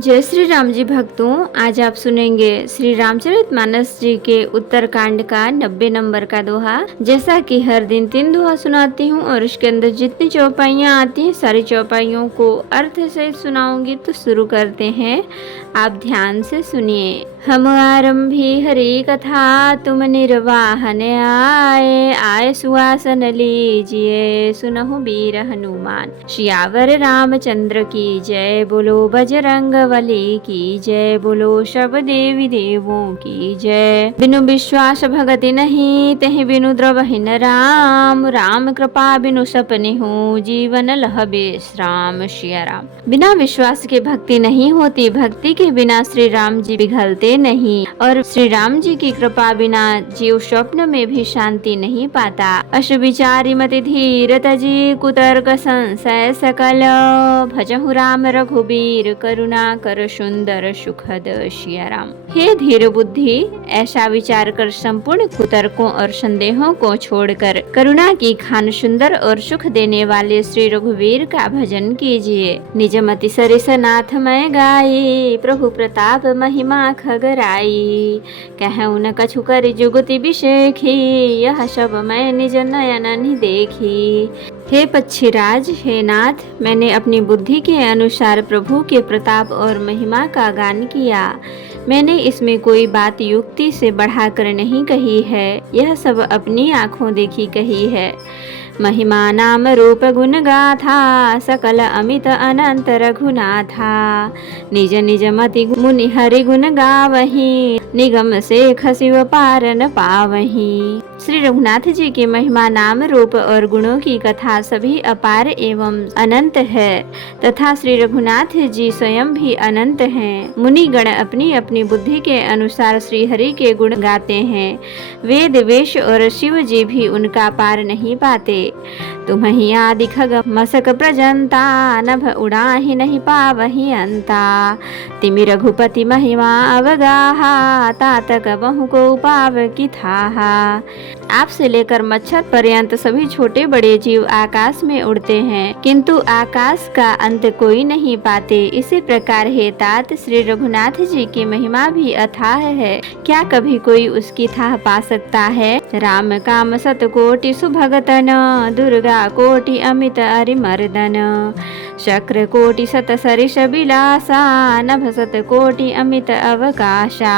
जय श्री राम जी भक्तों, आज आप सुनेंगे श्री रामचरितमानस जी के उत्तरकांड का 90 नंबर का दोहा। जैसा कि हर दिन 3 दोहा सुनाती हूँ और उसके अंदर जितनी चौपाइयाँ आती हैं सारी चौपाइयों को अर्थ सहित सुनाऊंगी। तो शुरू करते हैं, आप ध्यान से सुनिए। हम आरंभी हरि कथा, तुम निर्वाहन आए, आए सुहासन लीजिए, सुनहु वीर हनुमान। सियावर रामचंद्र की जय, बोलो बजरंग बली की जय, बोलो सब देवी देवों की जय। बिनु विश्वास भगति नहीं, तहि बिनु द्रवहीन राम, राम कृपा बिनु सपने हो, जीवन लह विश्राम। सिया राम। बिना विश्वास के भक्ति नहीं होती, भक्ति के बिना श्री राम जी पिघलते नहीं, और श्री राम जी की कृपा बिना जीव स्वप्न में भी शांति नहीं पाता। अश विचारी मति धीर तजी, कुतर्क संशय सकल, भजहु राम रघुबीर, करुणा कर सुंदर सुखद। सिया राम। हे धीर बुद्धि, ऐसा विचार कर संपूर्ण कुतर्कों और संदेहों को छोड़कर करुणा की खान सुंदर और सुख देने वाले श्री रघुवीर का भजन कीजिए। निज मति सरिस नाथ मैं गाई, प्रभु प्रताप महिमा खगराई, कहूँ न कछु कर जुगति बिशेखी, यह सब मैं निज नयन देखी। हे पक्षीराज, हे नाथ, मैंने अपनी बुद्धि के अनुसार प्रभु के प्रताप और महिमा का गान किया। मैंने इसमें कोई बात युक्ति से बढ़ाकर नहीं कही है, यह सब अपनी आँखों देखी कही है। महिमा नाम रूप गुण गाथा, सकल अमित अनंत रघुनाथा, निज निज मति मुनि हरि गुण गावही, निगम से खसिव पार न पावही। श्री रघुनाथ जी की महिमा नाम रूप और गुणों की कथा सभी अपार एवं अनंत है, तथा श्री रघुनाथ जी स्वयं भी अनंत हैं। मुनि गण अपनी अपनी बुद्धि के अनुसार श्री हरि के गुण गाते हैं। वेद वेश और शिव जी भी उनका पार नहीं पाते। तुम्हि आदि खग मसक प्रजंता, नभ उड़ाहि नहीं पावहि अंता, तिमि रघुपति महिमा अवगाहा, तात कबहु को पाव की थाहा। आप से लेकर मच्छर पर्यंत सभी छोटे बड़े जीव आकाश में उड़ते हैं, किंतु आकाश का अंत कोई नहीं पाते। इसी प्रकार हे तात, श्री रघुनाथ जी की महिमा भी अथाह है, क्या कभी कोई उसकी थाह पा सकता है। राम काम सतकोटि सुभगतन, दुर्गा कोटि अमित अरिमर्दन, शक्र कोटि सत सरिष बिलासा, नभ सत कोटि अमित अवकाशा।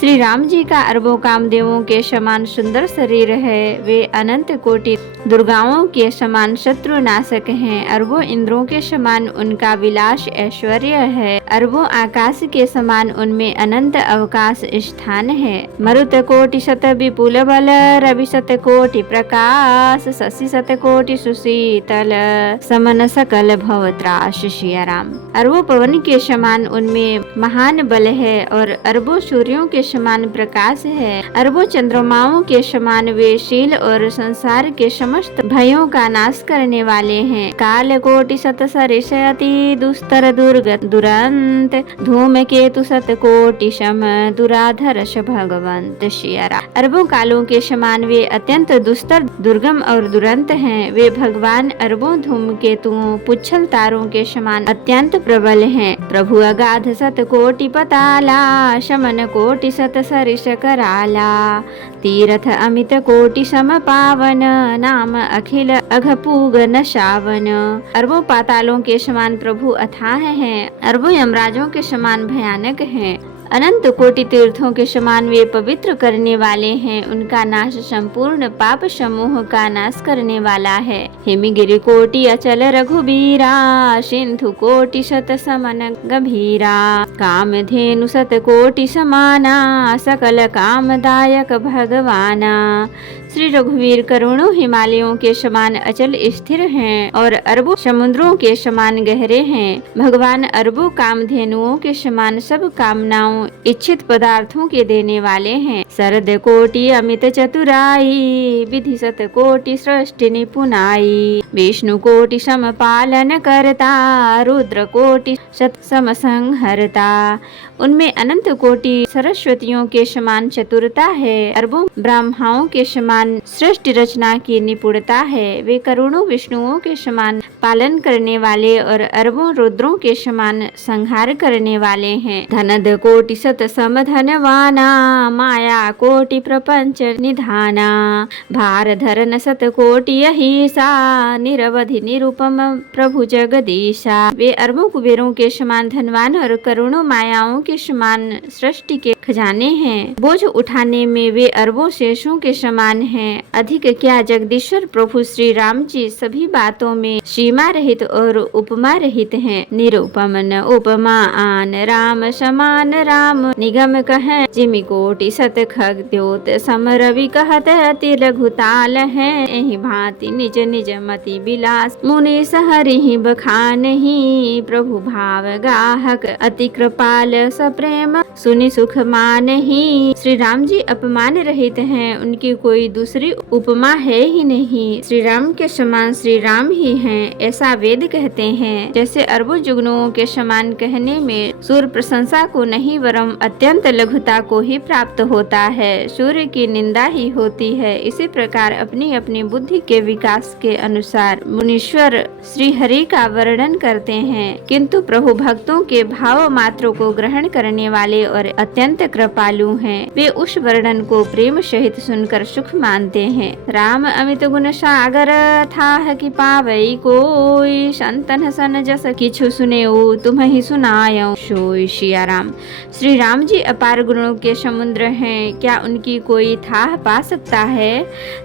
श्री राम जी का अरबों कामदेवों के समान सुंदर शरीर है, वे अनंत कोटि दुर्गाओं के समान शत्रु नाशक हैं। अरबों इंद्रों के समान उनका विलास ऐश्वर्य है, अरबों आकाश के समान उनमें अनंत अवकाश स्थान है। मरुत कोटि शत विपुल बल, रवि शत कोटि प्रकाश, शशि शत कोटि सुशीतल, समन सकल भवत्राश। सिया राम। अरबों पवन के समान उनमें महान बल है, और अरबों सूर्यों के समान प्रकाश है। अरबों चंद्रमाओं के समान वे शील और संसार के समस्त भयों का नाश करने वाले हैं। काल कोटि शत सरिष अति दुस्तर दुर्गत दुरंत, धूम केतु शत कोटि सम, दुराधर्ष भगवंत। सिया राम। अरबों कालों के समान वे अत्यंत दुस्तर दुर्गम और दुरंत हैं। वे भगवान अरबों धूमकेतुओं पुच्छल तारों के समान अत्यंत प्रबल हैं। प्रभु अगाध शत कोटि पताला, शमन कोटि शत सरिष कराला, तीरथ अमित कोटि सम पावन, नाम अखिल अघपूग न शावन। अरबों पातालों के समान प्रभु अथाह हैं, अरबों यमराजों के समान भयानक हैं। अनंत कोटि तीर्थों के समान वे पवित्र करने वाले हैं। उनका नाश संपूर्ण पाप समूह का नाश करने वाला है। हिमगिरि कोटि अचल रघुबीरा, सिंधु कोटि शत समन गंभीरा, कामधेनु शत कोटि समाना, सकल कामदायक भगवाना। श्री रघुवीर करोड़ों हिमालयों के समान अचल स्थिर हैं, और अरबों समुद्रों के समान गहरे हैं। भगवान अरबों कामधेनुओं के समान सब कामनाओं इच्छित पदार्थों के देने वाले हैं। शरद कोटि अमित चतुराई, विधि शत कोटि सृष्टि निपुनाई, विष्णु कोटि सम पालन करता, रुद्र कोटि शत सम संहरता। उनमें अनंत कोटि सरस्वतियों के समान चतुरता है, अरबों ब्रह्माओं के समान समान सृष्टि रचना की निपुणता है। वे करोड़ों विष्णुओं के समान पालन करने वाले और अरबों रुद्रों के समान संहार करने वाले हैं। धनद कोटि सत सम धनवाना, माया कोटि प्रपंच निधाना, भार धरन सत कोटि यही सा, निरवधि निरुपम प्रभु जगदीशा। वे अरबों कुबेरों के समान धनवान और करोड़ों मायाओं के समान सृष्टि के खजाने हैं। बोझ उठाने में वे अरबों शेषों के समान हैं। अधिक क्या, जगदीश्वर प्रभु श्री राम जी सभी बातों में सीमा रहित और उपमा रहित हैं। निरुपम न उपमा आन, राम समान राम निगम कहें, जिमि कोटि सत खग द्योत सम रवि कहत, अति लघुताल है। एहि भांति निज निज मति बिलास, मुनि सहरि बखानहि, प्रभु भाव गाहक अति कृपाल, सप्रेम सुनि सुख मानहि। श्री राम जी अपमान रहित हैं, उनकी कोई दूसरी उपमा है ही नहीं। श्री राम के समान श्री राम ही हैं, ऐसा वेद कहते हैं। जैसे अरबों जुगनुओं के समान कहने में सूर्य प्रशंसा को नहीं वरम अत्यंत लघुता को ही प्राप्त होता है, सूर्य की निंदा ही होती है। इसी प्रकार अपनी अपनी बुद्धि के विकास के अनुसार मुनीश्वर श्री हरि का वर्णन करते हैं, किंतु प्रभु भक्तों के भाव मात्रों को ग्रहण करने वाले और अत्यंत कृपालु हैं। वे उस वर्णन को प्रेम सहित सुनकर सुख मानते हैं। राम अमित गुण सागर था कि पावई कोई, संतन सन जस किछु सुनेऊ तुम ही सुनायो सोई। सिया राम। श्री राम जी अपार गुणों के समुद्र हैं, क्या उनकी कोई था पा सकता है।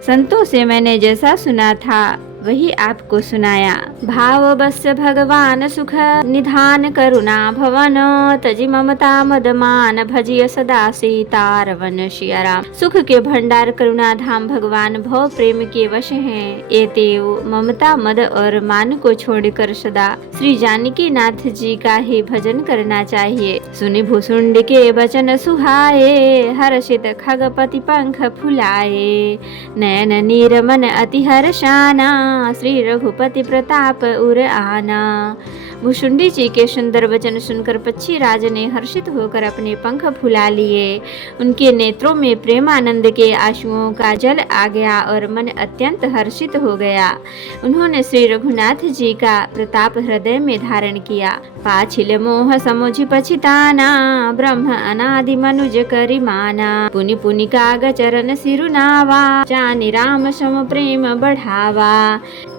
संतों से मैंने जैसा सुना था वही आपको सुनाया। भाव बस भगवान सुख निधान, करुणा भवन तजि ममता मदमान, भजिय सदा सीतारवन। सिया राम। सुख के भंडार करुणा धाम भगवान भव प्रेम के वश हैं। एतेव ममता मद और मान को छोड़कर सदा श्री जानकी नाथ जी का ही भजन करना चाहिए। सुनि भूसुंड के वचन सुहाए, हर्षित खगपति पंख फुलाए, नयन नीर मन अति हर्षाना, श्री रघुपति प्रताप उर आना। भुषुंडी जी के सुंदर वचन सुनकर पक्षी राज ने हर्षित होकर अपने पंख फुला लिए। उनके नेत्रों में प्रेमानंद के आंसुओं का जल आ गया और मन अत्यंत हर्षित हो गया। उन्होंने श्री रघुनाथ जी का प्रताप हृदय में धारण किया। पाछिल मोह समुझ पछिताना, ब्रह्म अनादि मनुज करि माना, पुनि पुनि काग चरण सिरुनावा, जानि राम सम प्रेम बढ़ावा।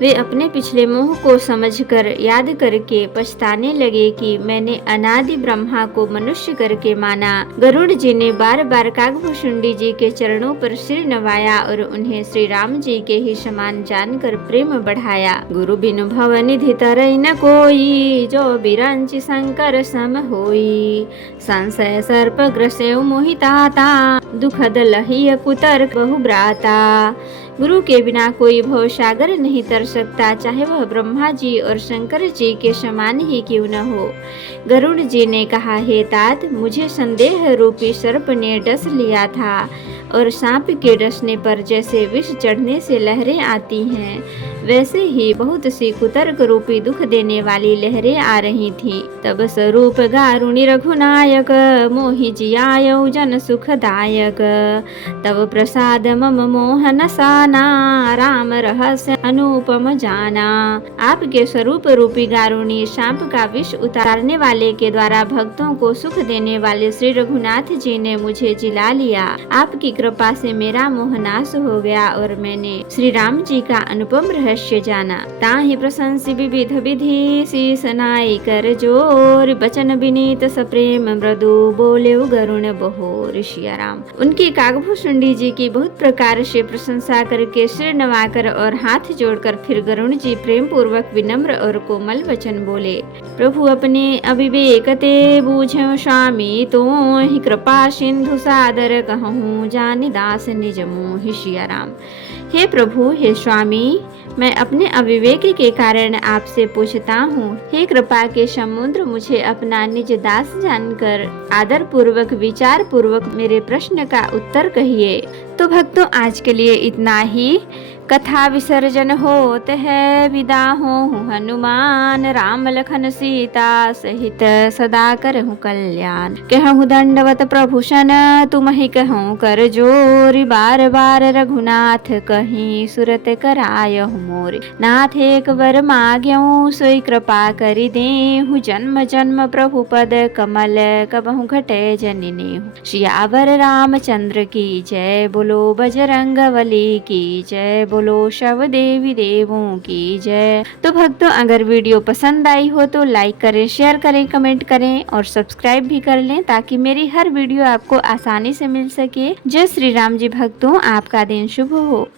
वे अपने पिछले मोह को समझकर याद करके पछताने लगे कि मैंने अनादि ब्रह्मा को मनुष्य करके माना। गरुड़ जी ने बार बार कागभूषुंडी जी के चरणों पर सिर नवाया और उन्हें श्री राम जी के ही समान जानकर प्रेम बढ़ाया। गुरु बिनु भव निधि तरई न कोई, जो बिरंचि शंकर सम होई, संशय सर्प ग्रसेउ मोहिताता, दुखद लहिय कुतर्क बहु ब्राता। गुरु के बिना कोई भव सागर नहीं तर सकता, चाहे वह ब्रह्मा जी और शंकर जी के समान ही क्यों न हो। गरुड़ जी ने कहा, हे तात, मुझे संदेह रूपी सर्प ने डस लिया था और सांप के डसने पर जैसे विष चढ़ने से लहरें आती हैं, वैसे ही बहुत सी कुतर्क रूपी दुख देने वाली लहरें आ रही थीं। तब स्वरूप गारुणि रघुनायक, मोहि जियायौ जन सुखदायक, तब प्रसाद मम मोह नसाना, राम रहस्य अनुपम जाना। आपके स्वरूप रूपी गारुणी सांप का विष उतारने वाले के द्वारा भक्तों को सुख देने वाले श्री रघुनाथ जी ने मुझे जिला लिया। आपकी कृपा से मेरा मोह नाश हो गया और मैंने श्री राम जी का अनुपम रहस्य जाना। ताहि प्रशंसी विविध विधि, शीस नाई कर जोर, बचन विनीत सप्रेम मृदु, बोले गरुण बहोर। सिया राम। उनकी कागभूषुंडी जी की बहुत प्रकार से प्रशंसा करके सिर नवाकर और हाथ जोड़कर फिर गरुण जी प्रेम पूर्वक विनम्र और कोमल वचन बोले। प्रभु अपने अविवेक ते बूझो स्वामी, तो ही कृपा सिंधु सादर कहूँ, जानि दास निज मोहि। सिया राम। हे प्रभु, हे स्वामी, मैं अपने अविवेक के कारण आपसे पूछता हूँ। हे कृपा के समुद्र, मुझे अपना निज दास जानकर आदर पूर्वक विचार पूर्वक मेरे प्रश्न का उत्तर कहिए। तो भक्तों, आज के लिए इतना ही। कथा विसर्जन होत है, विदा होहु हनुमान, राम लखन सीता सहित सदा करहु कल्याण। कहहु दंडवत प्रभु सन, तुमहि कहूँ कर जोरी, बार बार रघुनाथ कहीं सुरत करायहु मोरे। नाथ एक बर माग्यऊ, सोई कृपा करि देहु, जन्म जन्म प्रभु पद कमल, कबहु घटे जनि नेहु। सियावर रामचंद्र की जय, बोलो बजरंगबली की जय, बोलो शव देवी देवों की जय। तो भक्तों, अगर वीडियो पसंद आई हो तो लाइक करें, शेयर करें, कमेंट करें और सब्सक्राइब भी कर लें, ताकि मेरी हर वीडियो आपको आसानी से मिल सके। जय श्री राम जी भक्तों, आपका दिन शुभ हो।